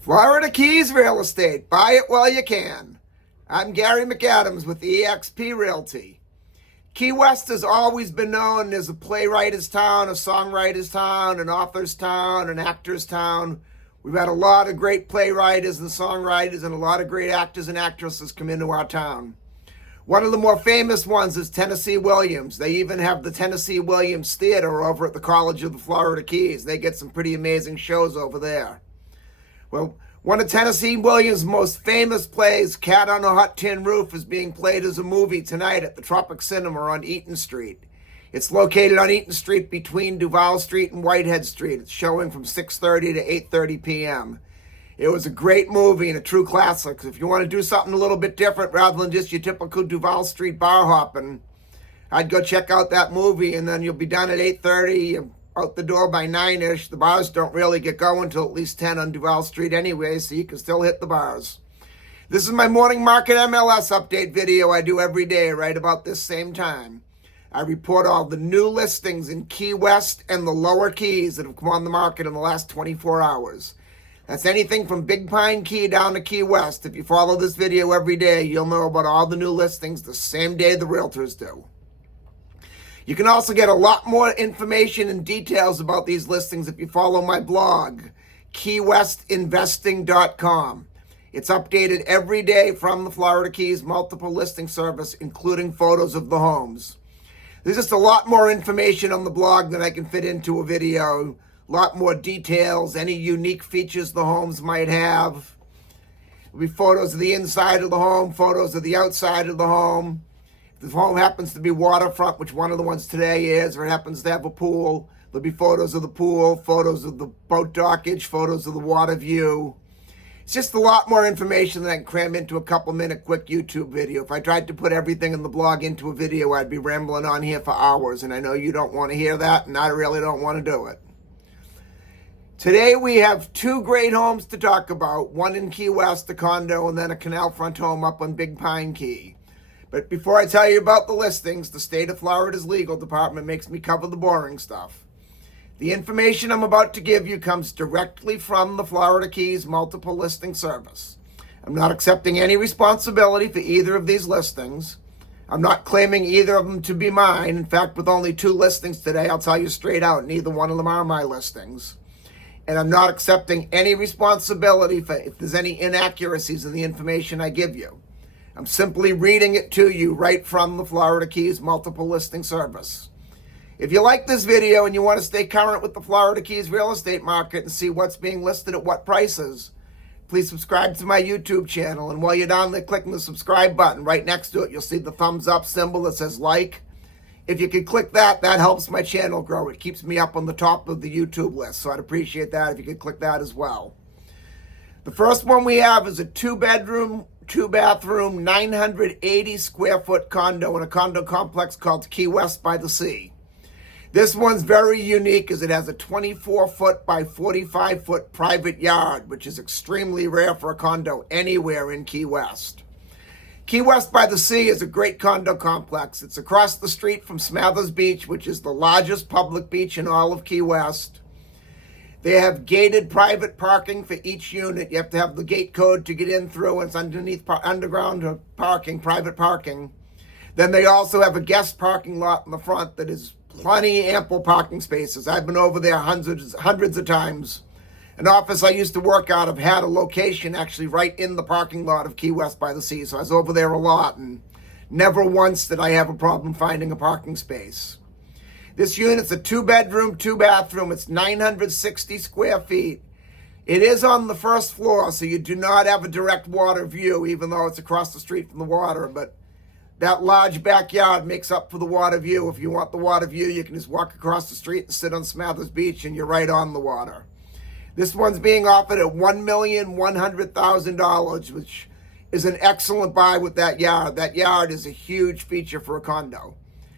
Florida Keys Real Estate. Buy it while you can. I'm Gary McAdams with eXp Realty. Key West has always been known as a playwriter's town, a songwriter's town, an author's town, an actor's town. We've had a lot of great playwriters and songwriters and a lot of great actors and actresses come into our town. One of the more famous ones is Tennessee Williams. They even have the Tennessee Williams Theater over at the College of the Florida Keys. They get some pretty amazing shows over there. Well, one of Tennessee Williams' most famous plays, Cat on a Hot Tin Roof, is being played as a movie tonight at the Tropic Cinema on Eaton Street. It's located on Eaton Street between Duval Street and Whitehead Street. It's showing from 6:30 to 8:30 p.m. It was a great movie and a true classic. If you want to do something a little bit different rather than just your typical Duval Street bar hopping, I'd go check out that movie, and then you'll be done at 8:30. Out the door by 9-ish. The bars don't really get going until at least 10 on Duval Street anyway, so you can still hit the bars. This is my morning market MLS update video I do every day right about this same time. I report all the new listings in Key West and the lower keys that have come on the market in the last 24 hours. That's anything from Big Pine Key down to Key West. If you follow this video every day, you'll know about all the new listings the same day the realtors do. You can also get a lot more information and details about these listings if you follow my blog, keywestinvesting.com. It's updated every day from the Florida Keys multiple listing service, including photos of the homes. There's just a lot more information on the blog than I can fit into a video. A lot more details, any unique features the homes might have. There'll be photos of the inside of the home, photos of the outside of the home. If the home happens to be waterfront, which one of the ones today is, or it happens to have a pool, there'll be photos of the pool, photos of the boat dockage, photos of the water view. It's just a lot more information than I can cram into a couple-minute quick YouTube video. If I tried to put everything in the blog into a video, I'd be rambling on here for hours, and I know you don't want to hear that, and I really don't want to do it. Today we have two great homes to talk about, one in Key West, a condo, and then a canal front home up on Big Pine Key. But before I tell you about the listings, the state of Florida's legal department makes me cover the boring stuff. The information I'm about to give you comes directly from the Florida Keys multiple listing service. I'm not accepting any responsibility for either of these listings. I'm not claiming either of them to be mine. In fact, with only two listings today, I'll tell you straight out, neither one of them are my listings. And I'm not accepting any responsibility for if there's any inaccuracies in the information I give you. I'm simply reading it to you right from the Florida Keys multiple listing service. If you like this video and you want to stay current with the Florida Keys real estate market and see what's being listed at what prices, please subscribe to my YouTube channel. And while you're down there clicking the subscribe button, right next to it, you'll see the thumbs up symbol that says like. If you could click that, that helps my channel grow. It keeps me up on the top of the YouTube list, so I'd appreciate that if you could click that as well. The first one we have is a two-bedroom, two-bathroom, 980 square foot condo in a condo complex called Key West by the Sea. This one's very unique as it has a 24-foot by 45-foot private yard, which is extremely rare for a condo anywhere in Key West. Key West by the Sea is a great condo complex. It's across the street from Smathers Beach, which is the largest public beach in all of Key West. They have gated private parking for each unit. You have to have the gate code to get in through, and it's underneath underground parking, private parking. Then they also have a guest parking lot in the front that is plenty ample parking spaces. I've been over there hundreds of times. An office I used to work out of had a location actually right in the parking lot of Key West by the Sea, so I was over there a lot, and never once did I have a problem finding a parking space. This unit's a two-bedroom, two-bathroom. It's 960 square feet. It is on the first floor, so you do not have a direct water view, even though it's across the street from the water. But that large backyard makes up for the water view. If you want the water view, you can just walk across the street and sit on Smathers Beach, and you're right on the water. This one's being offered at $1,100,000, which is an excellent buy with that yard. That yard is a huge feature for a condo.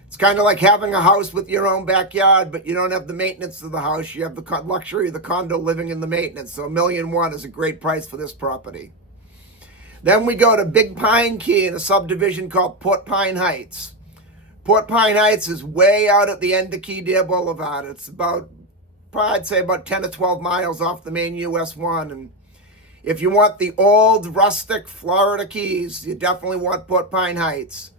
It's kind of like having a house with your own backyard, but you don't have the maintenance of the house. You have the luxury of the condo living in the maintenance. So $1.1 million is a great price for this property. Then we go to Big Pine Key in a subdivision called Port Pine Heights. Port Pine Heights is way out at the end of Key Deer Boulevard. It's about, I'd say about 10 to 12 miles off the main US 1. And If you want the old rustic Florida Keys, you definitely want Port Pine Heights.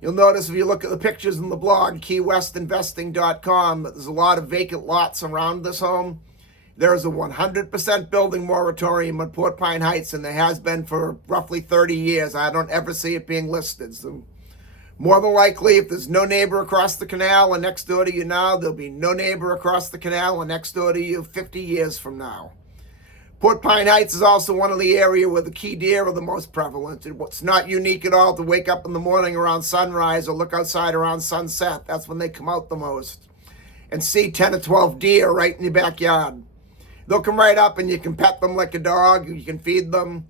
You'll notice if you look at the pictures in the blog, keywestinvesting.com, there's a lot of vacant lots around this home. There is a 100% building moratorium on Port Pine Heights, and there has been for roughly 30 years. I don't ever see it being listed. So more than likely, if there's no neighbor across the canal or next door to you now, there'll be no neighbor across the canal or next door to you 50 years from now. Port Pine Heights is also one of the areas where the key deer are the most prevalent. It's not unique at all to wake up in the morning around sunrise or look outside around sunset. That's when they come out the most. And see 10 or 12 deer right in your backyard. They'll come right up and you can pet them like a dog. You can feed them.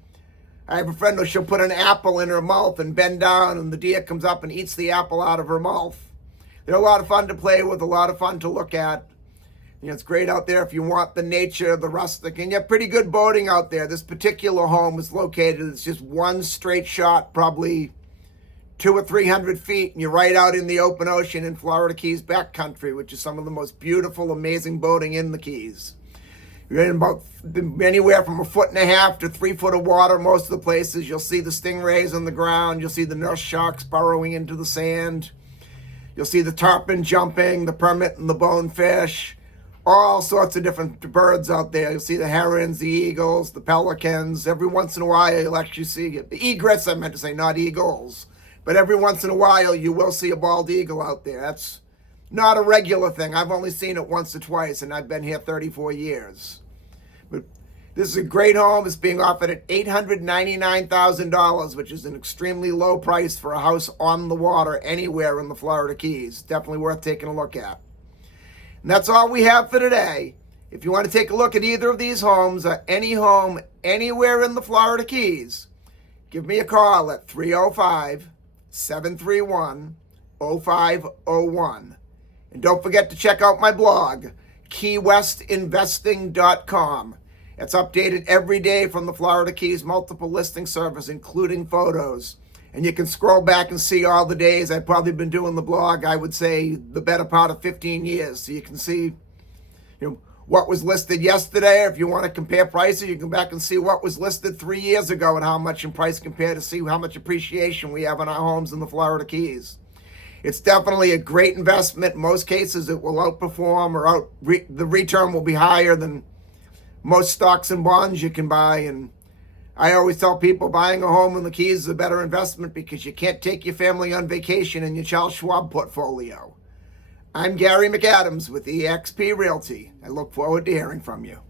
I have a friend who she'll put an apple in her mouth and bend down, and the deer comes up and eats the apple out of her mouth. They're a lot of fun to play with, a lot of fun to look at. It's great out there if you want the nature, the rustic, and you have pretty good boating out there. This particular home is located, it's just one straight shot, probably 200 or 300 feet, and you're right out in the open ocean in Florida Keys backcountry, which is some of the most beautiful, amazing boating in the Keys. You're in about anywhere from 1.5 to 3 foot of water most of the places. You'll see the stingrays on the ground. You'll see the nurse sharks burrowing into the sand. You'll see the tarpon jumping, the permit and the bonefish. All sorts of different birds out there. You'll see the herons, the eagles, the pelicans. Every once in a while, you'll actually see the egrets, I meant to say, not eagles. But every once in a while, you will see a bald eagle out there. That's not a regular thing. I've only seen it once or twice, and I've been here 34 years. But this is a great home. It's being offered at $899,000, which is an extremely low price for a house on the water anywhere in the Florida Keys. Definitely worth taking a look at. And that's all we have for today. If you want to take a look at either of these homes or any home anywhere in the Florida Keys, give me a call at 305-731-0501. And don't forget to check out my blog, keywestinvesting.com. It's updated every day from the Florida Keys multiple listing service, including photos. And you can scroll back and see all the days. I've probably been doing the blog, I would say, the better part of 15 years. So you can see what was listed yesterday. If you want to compare prices, you can go back and see what was listed 3 years ago and how much in price compared to see how much appreciation we have in our homes in the Florida Keys. It's definitely a great investment. In most cases, it will outperform or the return will be higher than most stocks and bonds you can buy. And I always tell people buying a home in the Keys is a better investment because you can't take your family on vacation in your Charles Schwab portfolio. I'm Gary McAdams with eXp Realty. I look forward to hearing from you.